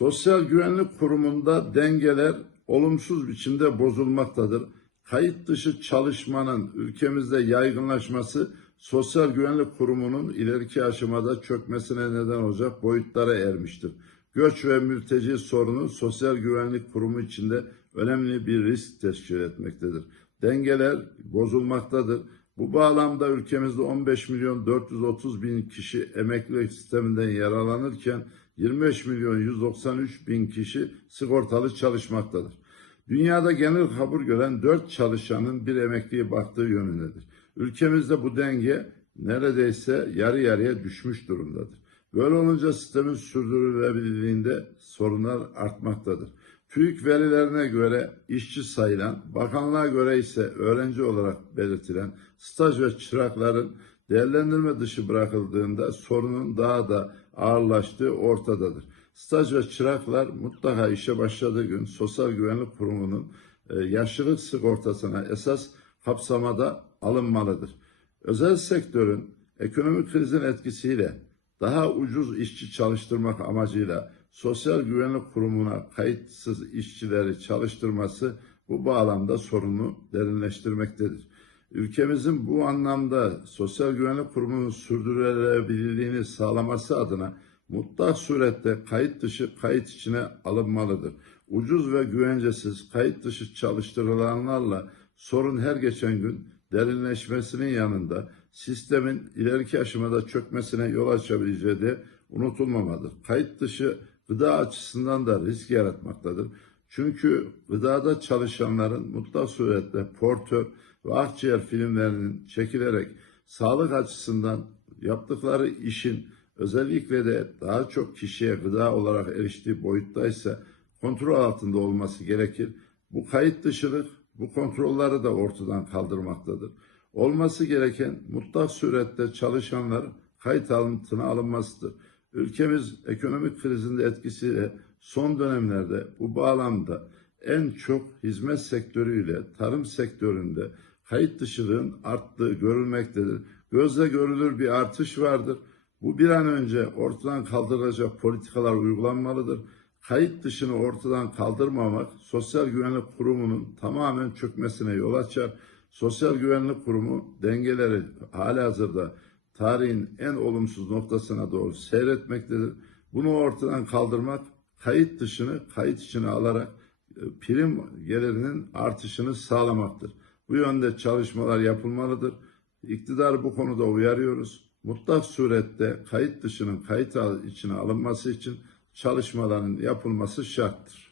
Sosyal Güvenlik Kurumu'nda dengeler olumsuz biçimde bozulmaktadır. Kayıt dışı çalışmanın ülkemizde yaygınlaşması Sosyal Güvenlik Kurumu'nun ileriki aşamada çökmesine neden olacak boyutlara ermiştir. Göç ve mülteci sorunu Sosyal Güvenlik Kurumu içinde önemli bir risk teşkil etmektedir. Dengeler bozulmaktadır. Bu bağlamda ülkemizde 15 milyon 430 bin kişi emeklilik sisteminden yararlanırken 25 milyon 193 bin kişi sigortalı çalışmaktadır. Dünyada genel kabul gören 4 çalışanın bir emekliye baktığı yönündedir. Ülkemizde bu denge neredeyse yarı yarıya düşmüş durumdadır. Böyle olunca sistemin sürdürülebilirliğinde sorunlar artmaktadır. TÜİK verilerine göre işçi sayılan, bakanlığa göre ise öğrenci olarak belirtilen staj ve çırakların değerlendirme dışı bırakıldığında sorunun daha da ağırlaştığı ortadadır. Staj ve çıraklar mutlaka işe başladığı gün Sosyal Güvenlik Kurumu'nun e, yaşlılık sigortasına esas kapsamada alınmalıdır. Özel sektörün ekonomik krizin etkisiyle daha ucuz işçi çalıştırmak amacıyla Sosyal Güvenlik Kurumu'na kayıtsız işçileri çalıştırması bu bağlamda sorunu derinleştirmektedir. Ülkemizin bu anlamda Sosyal Güvenlik Kurumu'nun sürdürülebilirliğini sağlaması adına mutlak surette kayıt dışı kayıt içine alınmalıdır. Ucuz ve güvencesiz kayıt dışı çalıştırılanlarla sorun her geçen gün derinleşmesinin yanında sistemin ileriki aşamada çökmesine yol açabileceği de unutulmamalıdır. Kayıt dışı gıda açısından da risk yaratmaktadır. Çünkü gıdada çalışanların mutlak surette portör ve akciğer filmlerinin çekilerek sağlık açısından yaptıkları işin özellikle de daha çok kişiye gıda olarak eriştiği boyuttaysa kontrol altında olması gerekir. Bu kayıt dışılık bu kontrolleri de ortadan kaldırmaktadır. Olması gereken mutlak surette çalışanlar kayıt altına alınmasıdır. Ülkemiz ekonomik krizinde etkisiyle son dönemlerde bu bağlamda en çok hizmet sektörüyle tarım sektöründe kayıt dışılığın arttığı görülmektedir. Gözle görülür bir artış vardır. Bu bir an önce ortadan kaldırılacak politikalar uygulanmalıdır. Kayıt dışını ortadan kaldırmamak Sosyal Güvenlik Kurumu'nun tamamen çökmesine yol açar. Sosyal Güvenlik Kurumu dengeleri halihazırda tarihin en olumsuz noktasına doğru seyretmektedir. Bunu ortadan kaldırmak kayıt dışını kayıt içine alarak e, prim gelirinin artışını sağlamaktır. Bu yönde çalışmalar yapılmalıdır. İktidarı bu konuda uyarıyoruz. Mutlak surette kayıt dışının kayıt içine alınması için çalışmaların yapılması şarttır.